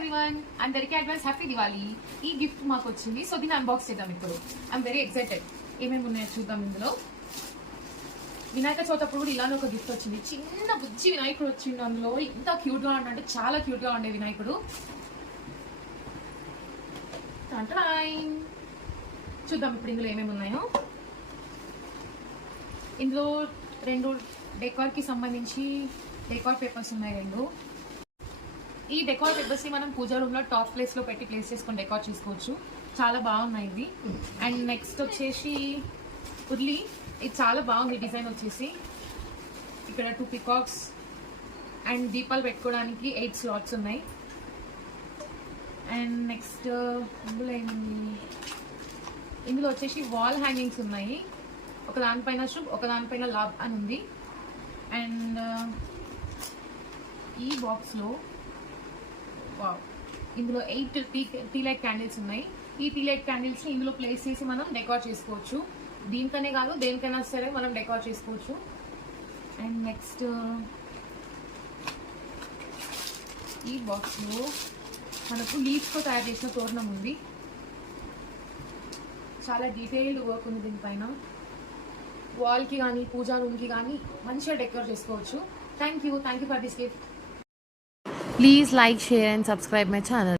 Everyone, అందరికీ advance happy Diwali. ఈ gift మాకు వచ్చింది, సో దీన్ని అన్బాక్స్ చేద్దాం. ఇప్పుడు ఐఎమ్ వెరీ ఎక్సైటెడ్. ఏమేమి ఉన్నాయో చూద్దాం. ఇందులో వినాయక చవితి అప్పుడు కూడా ఇలానే ఒక గిఫ్ట్ వచ్చింది. చిన్న బుజ్జి వినాయకుడు వచ్చిండు. అందులో ఇంత క్యూట్ గా అంటే చాలా క్యూట్ గా ఉండే వినాయకుడు. చూద్దాం ఇప్పుడు ఇందులో ఏమేమి ఉన్నాయో. ఇందులో 2 డెకార్ కి సంబంధించి డెకార్ పేపర్స్ ఉన్నాయి. 2 ఈ డెకార్ పేపర్స్ ని మనం పూజా రూమ్ లో టాప్ ప్లేస్ లో పెట్టి ప్లేస్ చేసుకొని డెకార్ చేసుకోవచ్చు. చాలా బాగున్నాయి ఇవి. అండ్ నెక్స్ట్ వచ్చేసి ఉర్లి. ఇది చాలా బాగుంది డిజైన్ వచ్చేసి. ఇక్కడ 2 పికాక్స్ అండ్ దీపాలు పెట్టుకోవడానికి 8 స్లాట్స్ ఉన్నాయి. అండ్ నెక్స్ట్ ఇందులో ఏముంది, ఇందులో వచ్చేసి వాల్ హ్యాంగింగ్స్ ఉన్నాయి. ఒక దానిపైన శుభ్, ఒక దానిపైన లాభ్ అని ఉంది. అండ్ ఈ బాక్స్లో ఇందులో 8 టీ లైట్ క్యాండిల్స్ ఉన్నాయి. ఈ టీ లైట్ క్యాండిల్స్ ని ఇందులో ప్లేస్ చేసి మనం డెకార్ చేసుకోవచ్చు. దీనికనే కాదు దేనికైనా సరే మనం డెకార్ చేసుకోవచ్చు. అండ్ నెక్స్ట్ ఈ బాక్స్లో మనకు లీవ్స్తో తయారు చేసిన తోరణం ఉంది. చాలా డీటెయిల్డ్ వర్క్ ఉంది దీనిపైన. వాల్కి కానీ పూజా రూమ్కి కానీ మంచిగా డెకరేట్ చేసుకోవచ్చు. Thank you for this gift. Please like, share and subscribe my channel.